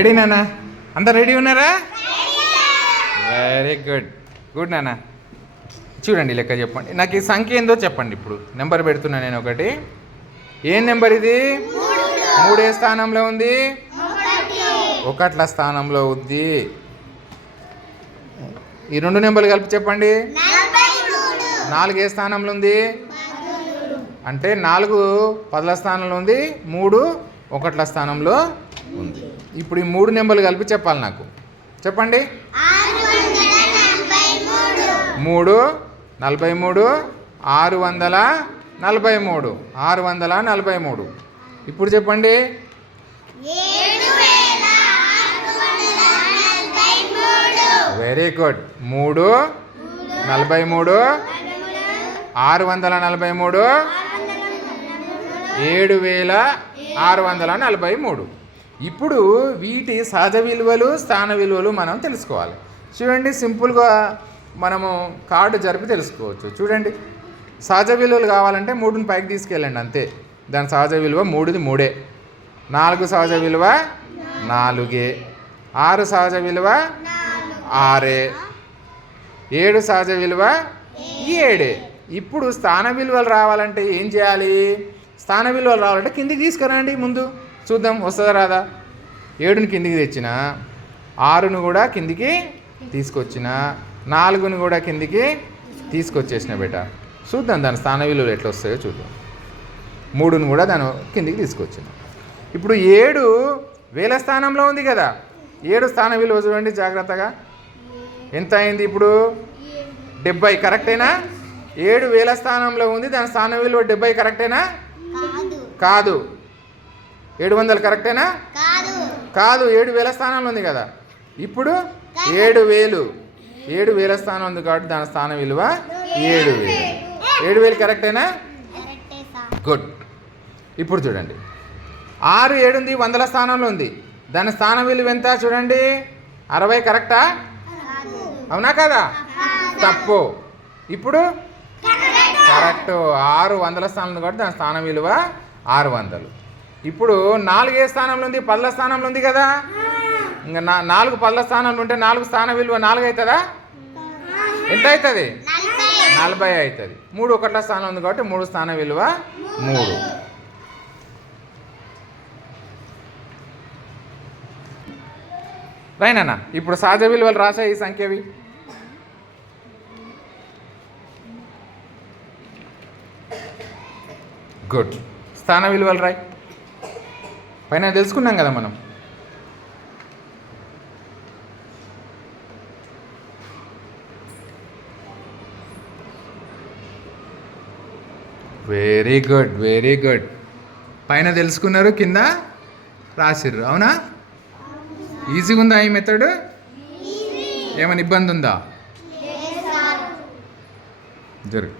Ready నాన్న అందరు ready ఉన్నారా? వెరీ గుడ్ గుడ్ నాన్న చూడండి లెక్క చెప్పండి. నాకు ఈ సంఖ్య ఏందో చెప్పండి ఇప్పుడు. నెంబర్ పెడుతున్నా నేను ఒకటి. ఏం నెంబర్ ఇది? మూడే స్థానంలో ఉంది. ఒకట్ల స్థానంలో ఉంది. ఈ రెండు నెంబర్లు కలిపి చెప్పండి. నాలుగు ఏ స్థానంలో ఉంది. అంటే నాలుగు పదల స్థానంలో ఉంది. మూడు ఒకట్ల స్థానంలో ఉంది. ఇప్పుడు ఈ మూడు నెంబర్లు కలిపి చెప్పాలి నాకు. చెప్పండి. మూడు నలభై మూడు ఆరు వందల నలభై మూడు. ఆరు వందల నలభై మూడు. ఇప్పుడు చెప్పండి. Very good. మూడు నలభై మూడు ఆరు వందల నలభై మూడు ఏడు వేల ఆరు వందల నలభై మూడు. ఇప్పుడు వీటి సహజ విలువలు స్థాన విలువలు మనం తెలుసుకోవాలి. చూడండి సింపుల్గా మనము కార్డు జరిపి తెలుసుకోవచ్చు. చూడండి సహజ విలువలు కావాలంటే మూడుని పైకి తీసుకెళ్ళండి అంతే. దాని సహజ విలువ మూడుది మూడే. నాలుగు సహజ విలువ నాలుగే. ఆరు సహజ విలువ ఆరే. ఏడు సహజ విలువ ఏడే. ఇప్పుడు స్థాన విలువలు రావాలంటే ఏం చేయాలి? స్థాన విలువలు రావాలంటే కిందికి తీసుకురండి ముందు. చూద్దాం వస్తుందా రాదా? ఏడుని కిందికి తెచ్చిన ఆరును కూడా కిందికి తీసుకొచ్చిన నాలుగుని కూడా కిందికి తీసుకొచ్చేసిన బేట చూద్దాం దాని స్థాన విలువలు ఎట్లా వస్తాయో చూద్దాం. మూడును కూడా దాని కిందికి తీసుకొచ్చిన. ఇప్పుడు ఏడు వేల స్థానంలో ఉంది కదా. ఏడు స్థాన విలువ చూడండి జాగ్రత్తగా. ఎంత అయింది ఇప్పుడు? డెబ్బై కరెక్టేనా? ఏడు వేల స్థానంలో ఉంది దాని స్థాన విలువ డెబ్బై కరెక్టేనా? కాదు. ఏడు వందలు కరెక్టేనా? కాదు. కాదు ఏడు వేల స్థానంలో ఉంది కదా. ఇప్పుడు ఏడు వేలు. ఏడు వేల స్థానం ఉంది కాబట్టి దాని స్థాన విలువ ఏడు వేలు. ఏడు వేలు కరెక్టేనా? గుడ్. ఇప్పుడు చూడండి. ఆరు ఏడు ఉంది వందల స్థానంలో ఉంది. దాని స్థాన విలువ ఎంత చూడండి. అరవై కరెక్టా? అవునా కదా? తప్పు. ఇప్పుడు? కరెక్ట్. ఆరు వందల స్థానంలో ఉంది కాబట్టి దాని స్థాన విలువ ఆరు వందలు ఇప్పుడు నాలుగే స్థానంలో ఉంది పదల స్థానంలో ఉంది కదా? ఇంకా నా నాలుగు పదల స్థానంలో ఉంటే నాలుగు స్థాన విలువ నాలుగు అవుతుందా? ఎంత అవుతుంది నలభై అవుతుంది. మూడు ఒకట్ల స్థానం ఉంది కాబట్టి మూడు స్థాన విలువ మూడు. రైనా ఇప్పుడు సహజ విలువలు రాసా ఈ సంఖ్యవి గుడ్. స్థాన విలువలు రాయ్. పైన తెలుసుకున్నాం కదా మనం. వెరీ గుడ్ వెరీ గుడ్ పైన తెలుసుకున్నారు కింద రాసిర్రు. అవునా? ఈజీగా ఉందా ఈ మెథడ్? ఏమైనా ఇబ్బంది ఉందా జరుగు.